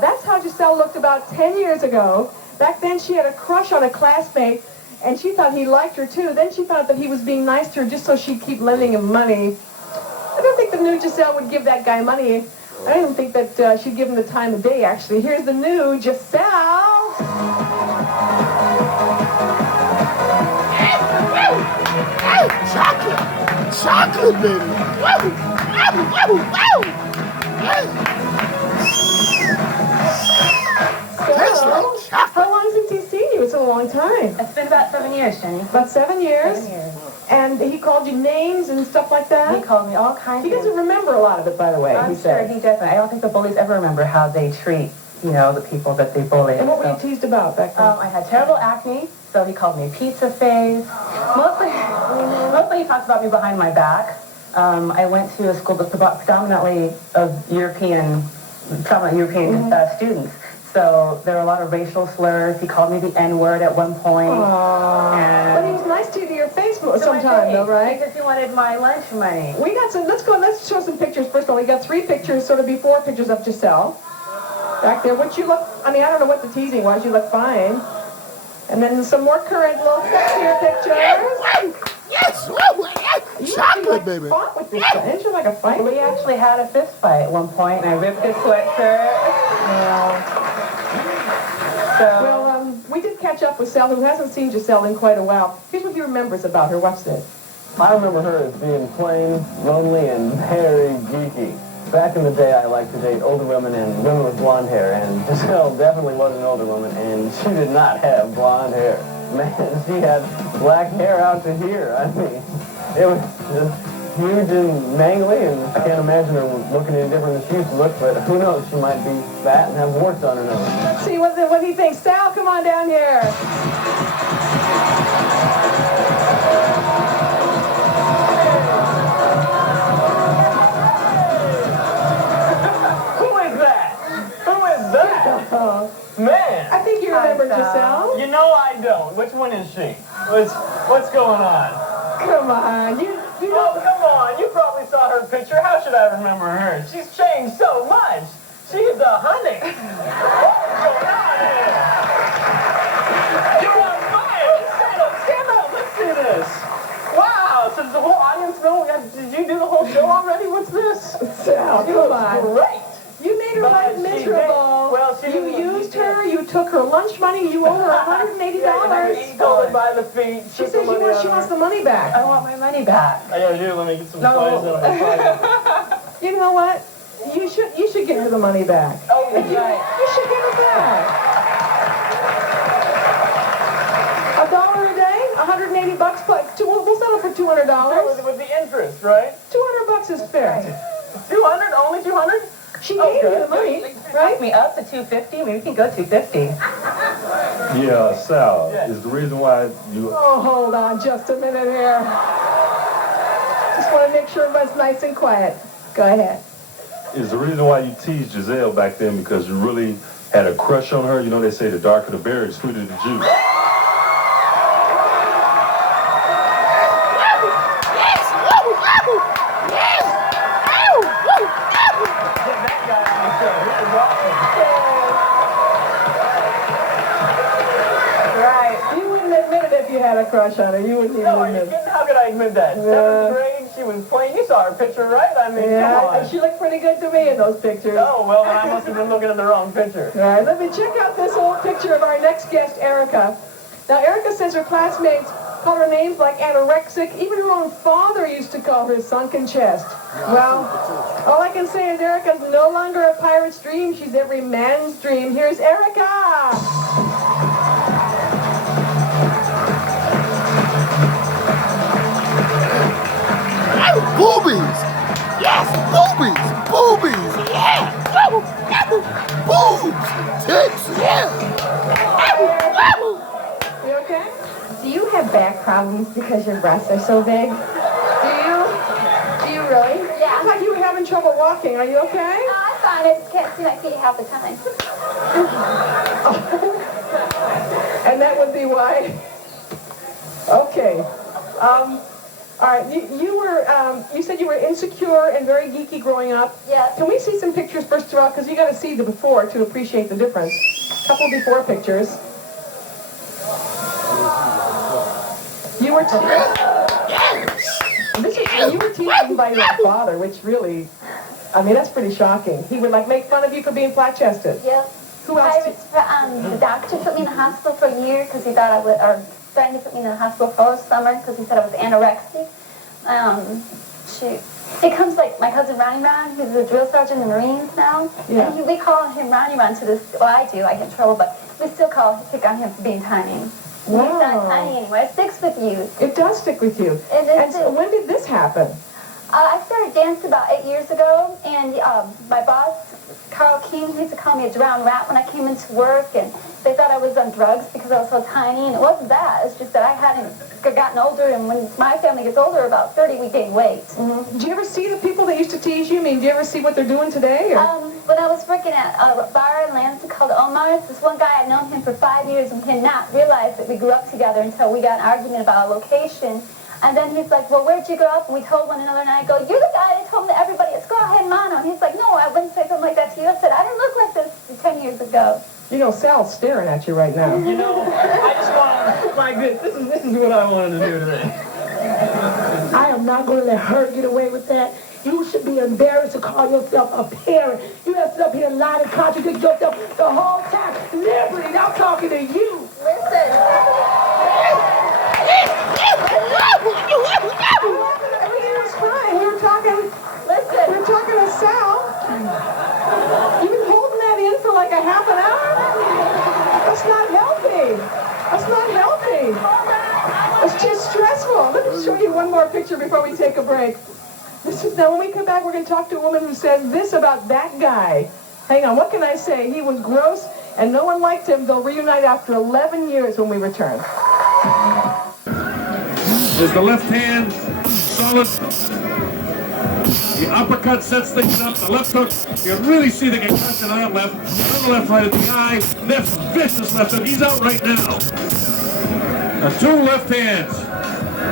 That's how Giselle looked about 10 years ago. Back then she had a crush on a classmate, and she thought he liked her too. Then she found that he was being nice to her just so she'd keep lending him money. I don't think the new Giselle would give that guy money. I don't even think that she'd give him the time of day, actually. Here's the new Giselle. Chocolate! Chocolate, baby! How long since he's seen you? It's a long time. It's been about 7 years, Jenny. About 7 years? 7 years. And he called you names and stuff like that? He called me all kinds He doesn't remember a lot of it, by the way, I'm he said. sure he doesn't. I don't think the bullies ever remember how they treat, the people that they bully. And what were you teased about back then? I had terrible acne, so he called me pizza face. Mostly he talks about me behind my back. I went to a school that's predominantly of European students. So there were a lot of racial slurs. He called me the N-word at one point. And but he was nice to you to your face sometime, though, right? Because he wanted my lunch money. We got some. Let's show some pictures. First of all, we got 3 pictures, sort of before pictures of Giselle. Back there, which you look. I mean, I don't know what the teasing was. You look fine. And then some more current, little sexier pictures. Yes! Chocolate, baby! Fought with this guy. Didn't you like a fight? We actually had a fist fight at one point, and I ripped his sweatshirt. Well, we did catch up with Sal, who hasn't seen Giselle in quite a while. Here's what he remembers about her. Watch this. I remember her as being plain, lonely, and very geeky. Back in the day, I liked to date older women and women with blonde hair, and Giselle definitely was an older woman, and she did not have blonde hair. Man, she had black hair out to here. I mean, it was just huge and mangly, and I can't imagine her looking any different than she used to look, but who knows, she might be fat and have warts on her nose. Let's see what he thinks. Sal, come on down here. Man! I think you remember Giselle. You know I don't. Which one is she? What's going on? Come on. You Oh, come on. You probably saw her picture. How should I remember her? She's changed so much. She's a honey. What's going on here? You're on fire. Stand up. Let's see this. Wow. So does the whole audience know? Did you do the whole show already? What's this? Sal, She come looks on. great. You made her life miserable. You used her, you took her lunch money, you owe her $180. Stole it by the feet. She says she wants the money back. I want my money back. I gotta do. Let me get some No. toys out of my pocket. You know what? You should give her the money back. Oh, you're right. You should give it back. $1 a day, $180 plus. We'll settle for $200. With the interest, right? $200 is fair. 200? Only 200? She gave you the money, right? Me up to 250. Maybe we can go 250. Yeah, Sal, is the reason why you... Oh, hold on just a minute here. Just want to make sure everybody's nice and quiet. Go ahead. Is the reason why you teased Giselle back then because you really had a crush on her? You know, they say the darker the berry, the sweeter the juice. You had a crush on her. You wouldn't even admit it. How could I admit that? Yeah. 7th grade, she was plain. You saw her picture, right? I mean, come on. She looked pretty good to me in those pictures. Oh, well, then I must have been looking at the wrong picture. All right, let me check out this old picture of our next guest, Erica. Now, Erica says her classmates call her names like anorexic. Even her own father used to call her sunken chest. Well, all I can say is Erica's no longer a pirate's dream. She's every man's dream. Here's Erica. Boobies! Yes, boobies! Boobies! Yeah! Boobs! Tits! Yeah! You okay? Do you have back problems because your breasts are so big? Do you really? Yeah. It's like you were having trouble walking. Are you okay? I'm fine. I just can't see my feet half the time. And that would be why? Okay. All right, you said you were insecure and very geeky growing up. Yes. Can we see some pictures first of all? Because you got to see the before to appreciate the difference. A couple before pictures. You were you were teased by your father, which really, I mean, that's pretty shocking. He would like make fun of you for being flat-chested. Yep. Who else? The doctor put me in the hospital for a year because he thought I would, or threatened to put me in the hospital for a summer because he said I was anorexic. It comes like my cousin Ronnie Ron, who's a drill sergeant in the Marines now. Yeah. And we call him Ronnie Ron to this, well I do, I get in trouble, but we still pick on him for being tiny. Wow. He's not tiny anymore, it sticks with you. It does stick with you. And so when did this happen? I started dancing about 8 years ago, and my boss, Carl King, he used to call me a drowned rat when I came into work, and they thought I was on drugs because I was so tiny, and it wasn't that. It's just that I hadn't gotten older, and when my family gets older, about 30, we gain weight. Mm-hmm. Do you ever see the people that used to tease you? I mean, do you ever see what they're doing today? Or? When I was working at a bar in Lansing called Omar's, this one guy, I'd known him for 5 years, and had not realized that we grew up together until we got an argument about a location. And then he's like, well, where'd you grow up? And we told one another, and I go, you're the guy that told me that everybody at school had mono. And he's like, no, I wouldn't say something like that to you. I said, I didn't look like this 10 years ago. You know, Sal's staring at you right now. You know, I just want, my goodness, this is what I wanted to do today. I am not going to let her get away with that. You should be embarrassed to call yourself a parent. You have to sit up here and lie and contradict yourself the whole time. Liberty, I'm talking to you. Everything was fine. We were talking to Sal. You've been holding that in for like a half an hour? That's not healthy. That's not healthy. It's too stressful. Let me show you one more picture before we take a break. Now when we come back, we're going to talk to a woman who says this about that guy. Hang on, what can I say? He was gross and no one liked him. They'll reunite after 11 years when we return. Is the left hand solid? The uppercut sets things up. The left hook, you really see the concussion on that left. On the left, right at the eye. Left, vicious left hook. He's out right now. Now, two left hands.